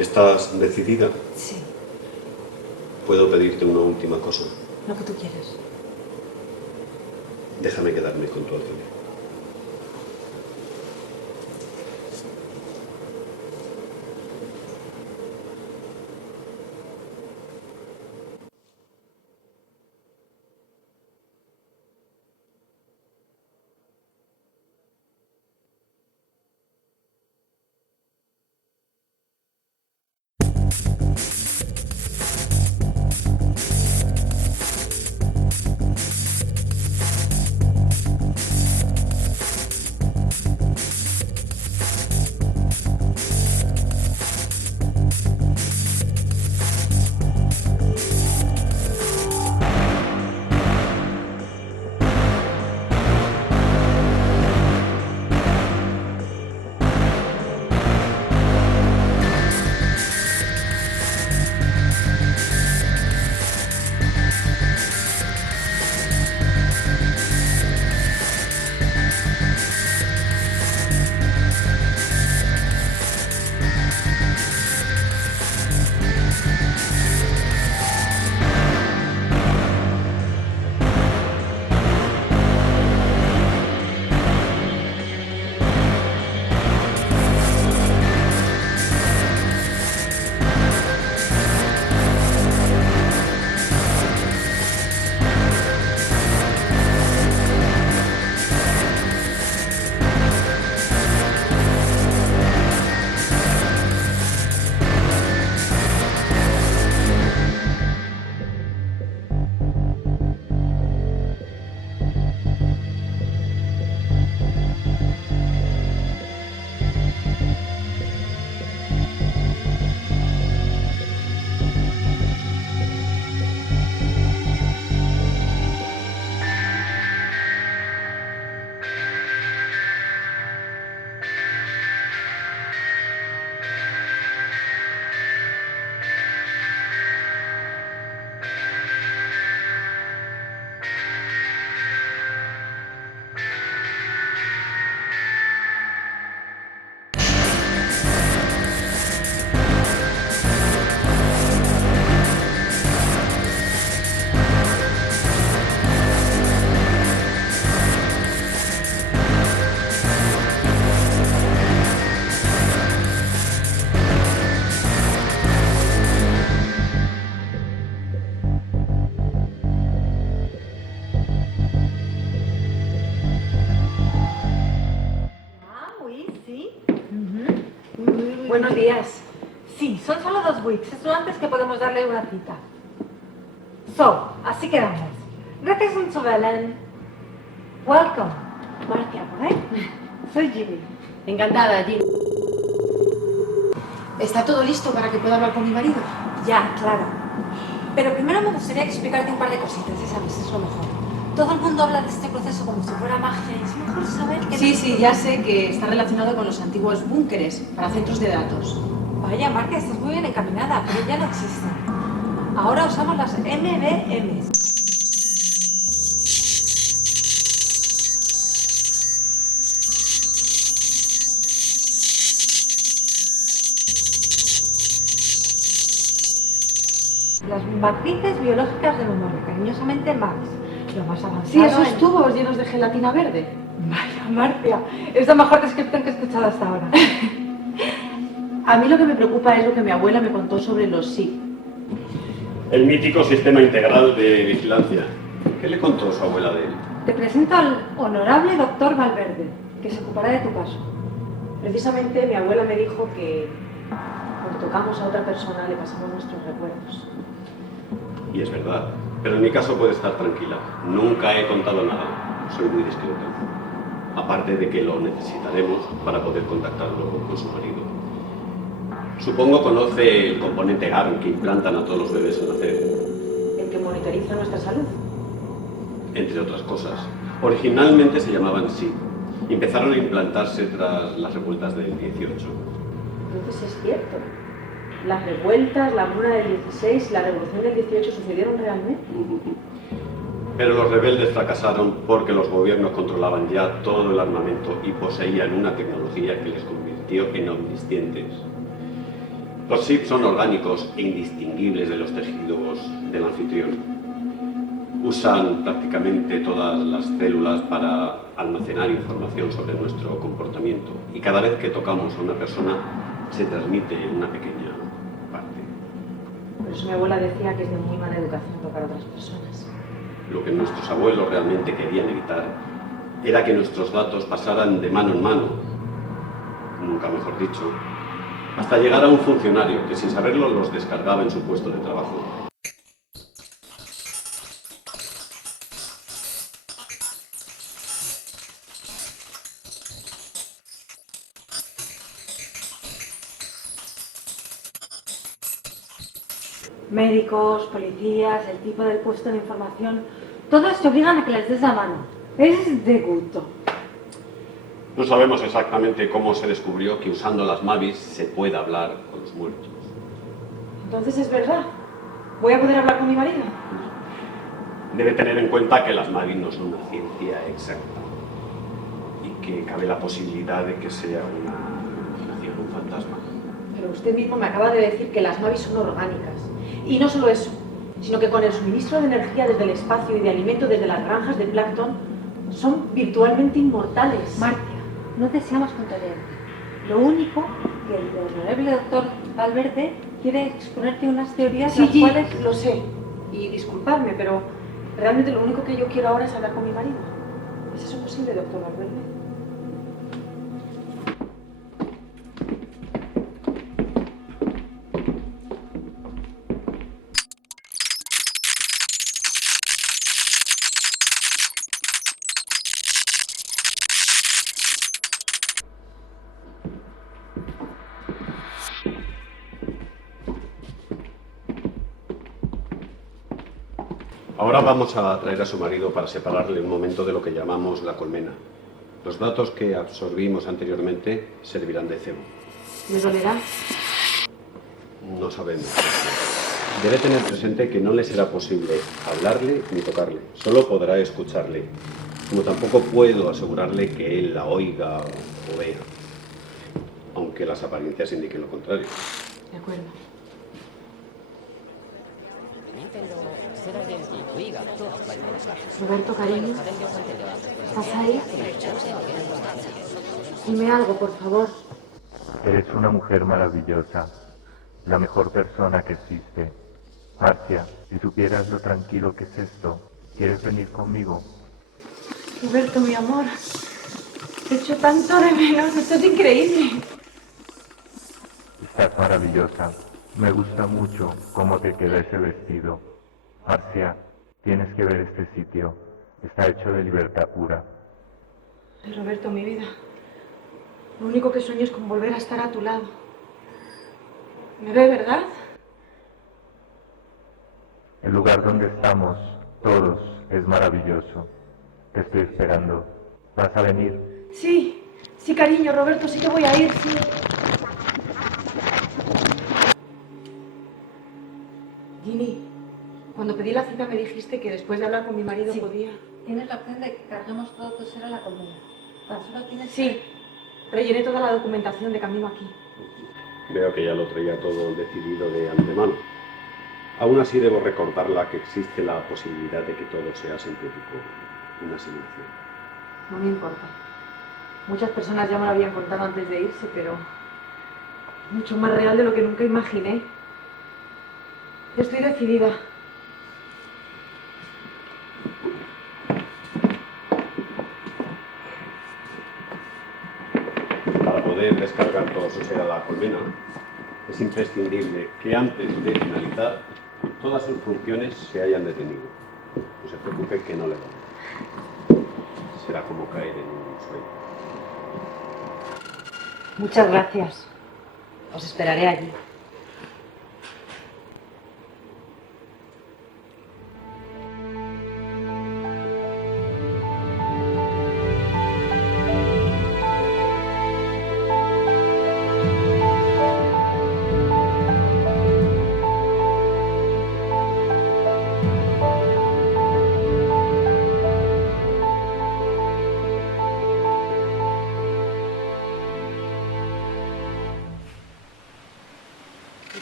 ¿Estás decidida? Sí. ¿Puedo pedirte una última cosa? Lo que tú quieras. Déjame quedarme con tu alcalde. Buenos días. Sí, son solo 2 weeks. Es lo antes que podemos darle una cita. Así quedamos. Gracias, Unzovelen. Welcome. Marcia, ¿correcto? Soy Jimmy. Encantada, Jimmy. ¿Está todo listo para que pueda hablar con mi marido? Ya, claro. Pero primero me gustaría explicarte un par de cositas, ya sabes, es lo mejor. Todo el mundo habla de este proceso como si fuera magia y es mejor saber que... Sí, ya sé que está relacionado con los antiguos búnkeres para centros de datos. Vaya, Marcia, estás muy bien encaminada, pero ya no existen. Ahora usamos las MBMs. Las matrices biológicas de memoria, cariñosamente MAX. Lo más avanzado. Sí, esos tubos llenos de gelatina verde. Vaya, Marcia, es la mejor descripción que he escuchado hasta ahora. A mí lo que me preocupa es lo que mi abuela me contó sobre los SIG. El mítico Sistema Integral de Vigilancia. ¿Qué le contó su abuela de él? Te presento al honorable doctor Valverde, que se ocupará de tu caso. Precisamente mi abuela me dijo que cuando tocamos a otra persona le pasamos nuestros recuerdos. Y es verdad. Pero en mi caso puede estar tranquila. Nunca he contado nada. Soy muy discreto. Aparte de que lo necesitaremos para poder contactarlo con su marido. Supongo conoce el componente ARM que implantan a todos los bebés al nacer. El que monitoriza nuestra salud. Entre otras cosas. Originalmente se llamaban SIG. Empezaron a implantarse tras las revueltas del 18. Entonces es cierto. Las revueltas, la hambruna del 16 y la revolución del 18 sucedieron realmente. Pero los rebeldes fracasaron porque los gobiernos controlaban ya todo el armamento y poseían una tecnología que les convirtió en omniscientes. Los chips son orgánicos e indistinguibles de los tejidos del anfitrión. Usan prácticamente todas las células para almacenar información sobre nuestro comportamiento y cada vez que tocamos a una persona se transmite una pequeña parte. Por eso mi abuela decía que es de muy mala educación tocar a otras personas. Lo que nuestros abuelos realmente querían evitar era que nuestros datos pasaran de mano en mano, nunca mejor dicho, hasta llegar a un funcionario que sin saberlo los descargaba en su puesto de trabajo. Médicos, policías, el tipo del puesto de información, todos te obligan a que les des la mano. Es de gusto. No sabemos exactamente cómo se descubrió que usando las Mavis se puede hablar con los muertos. Entonces es verdad. ¿Voy a poder hablar con mi marido? Debe tener en cuenta que las Mavis no son una ciencia exacta y que cabe la posibilidad de que sea una imaginación, un fantasma. Pero usted mismo me acaba de decir que las Mavis son orgánicas. Y no solo eso, sino que con el suministro de energía desde el espacio y de alimento desde las granjas de plancton son virtualmente inmortales. Marcia, no deseamos contrariarte. Lo único que el honorable doctor Valverde quiere exponerte unas teorías Sí, las cuales... lo sé. Y disculpadme, pero realmente lo único que yo quiero ahora es hablar con mi marido. ¿Es eso posible, doctor Valverde? Ahora vamos a traer a su marido para separarle un momento de lo que llamamos la colmena. Los datos que absorbimos anteriormente servirán de cebo. ¿Le dolerá? No sabemos. Debe tener presente que no le será posible hablarle ni tocarle. Solo podrá escucharle. Como tampoco puedo asegurarle que él la oiga o vea. Aunque las apariencias indiquen lo contrario. De acuerdo. Roberto, cariño, ¿estás ahí? Dime algo, por favor. Eres una mujer maravillosa, la mejor persona que existe. Marcia, si supieras lo tranquilo que es esto, ¿quieres venir conmigo? Roberto, mi amor, te echo tanto de menos, esto es increíble. Estás maravillosa. Me gusta mucho cómo te queda ese vestido. Marcia, tienes que ver este sitio. Está hecho de libertad pura. Ay, Roberto, mi vida, lo único que sueño es con volver a estar a tu lado. ¿Me ve, verdad? El lugar donde estamos, todos, es maravilloso. Te estoy esperando. ¿Vas a venir? Sí, sí, cariño, Roberto, sí que voy a ir, sí. Ginny, cuando pedí la cita me dijiste que después de hablar con mi marido Sí. podía... Tienes la opción de que carguemos todo tu ser a la colmena. Tan solo tienes Sí, rellené toda la documentación de camino aquí. Veo que ya lo traía todo decidido de antemano. Aún así debo recordarla que existe la posibilidad de que todo sea sintético, una simulación. No me importa. Muchas personas ya me lo habían contado antes de irse, pero mucho más real de lo que nunca imaginé. Estoy decidida. Para poder descargar todo su ser a la colmena, es imprescindible que antes de finalizar todas sus funciones se hayan detenido. No se preocupe que no le va. Será como caer en un sueño. Muchas gracias. Os esperaré allí.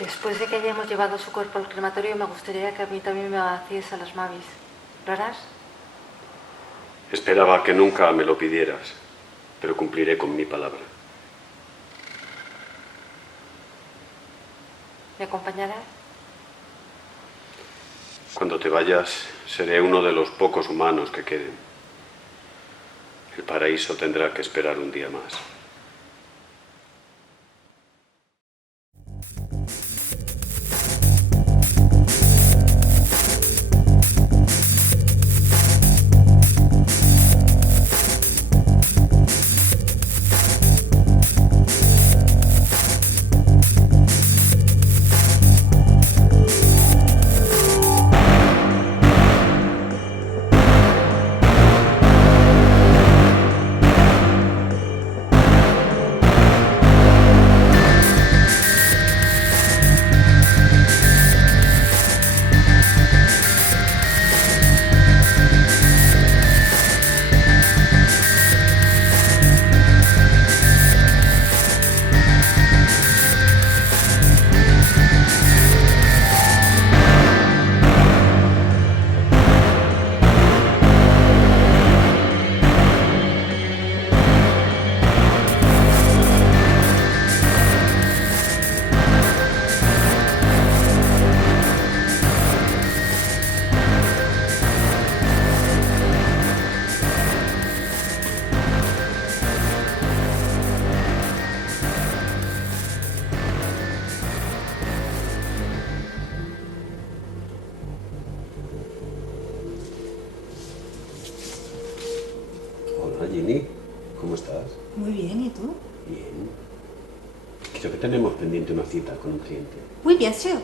Después de que hayamos llevado su cuerpo al crematorio, me gustaría que a mí también me vacíes a las Mavis. ¿Lo harás? Esperaba que nunca me lo pidieras, pero cumpliré con mi palabra. ¿Me acompañarás? Cuando te vayas, seré uno de los pocos humanos que queden. El paraíso tendrá que esperar un día más. Hola, Ginny. ¿Cómo estás? Muy bien, ¿y tú? Bien. Creo que tenemos pendiente una cita con un cliente. Oui, bien sûr.